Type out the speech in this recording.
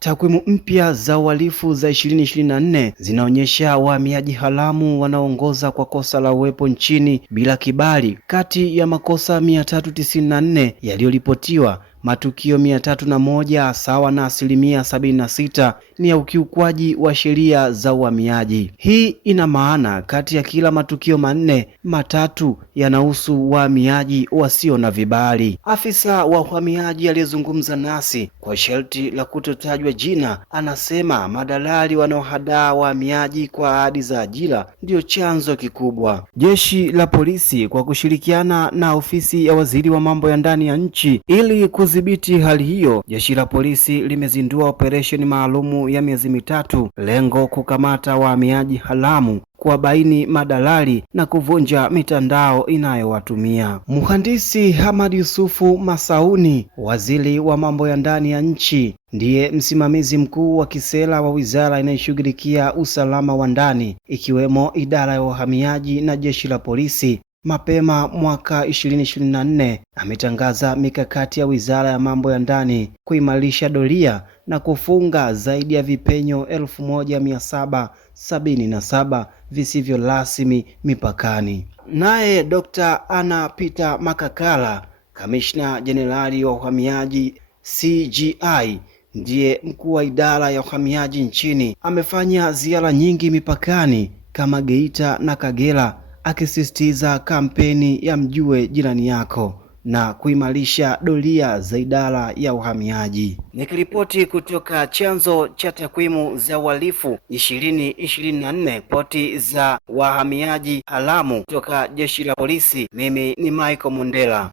Takwimu mpya za uhalifu za 2024 zinaonyesha wahamiaji haramu wanaoongoza kwa kosa la uwepo nchini bila kibali. Kati ya makosa 394 yaliyoripotiwa, matukio 301 sawa na 76% ni ya ukiukwaji wa sheria za uhamiaji. Hii ina maana kati ya kila matukio manne, matatu yanahusu wahamiaji wasio na vibali. Afisa wa uhamiaji aliyezungumza nasi kwa sharti la kutotajwa jina anasema madalali wanaohadaa wahamiaji kwa ahadi za ajira ndio chanzo kikubwa. Jeshi la polisi kwa kushirikiana na ofisi ya waziri wa mambo ya ndani ya nchi ili kudhibiti hali hiyo, jeshi la polisi limezindua operesheni maalumu ya miezi mitatu, lengo kukamata wahamiaji haramu, kuwabaini madalali na kuvunja mitandao inayowatumia. Mhandisi Hamad Yusufu Masauni, waziri wa mambo ya ndani ya nchi, ndiye msimamizi mkuu wa kisera wa wizara inayoshughulikia usalama wa ndani, ikiwemo idara ya uhamiaji na jeshi la polisi. Mapema mwaka 2024 ametangaza mikakati ya wizara ya mambo ya ndani kuimarisha doria na kufunga zaidi ya vipenyo 1777 visivyo rasmi mipakani. Naye Dr. Anna Peter Makakala, kamishna jenerali wa uhamiaji CGI, ndiye mkuu wa idara ya uhamiaji nchini, amefanya ziara nyingi mipakani kama Geita na Kagera, akisisitiza kampeni ya mjue jirani yako na kuimarisha doria za idara ya uhamiaji. Nikiripoti kutoka chanzo cha takwimu za uhalifu 2024, ripoti za wahamiaji haramu kutoka jeshi la polisi, mimi ni Michael Mundela.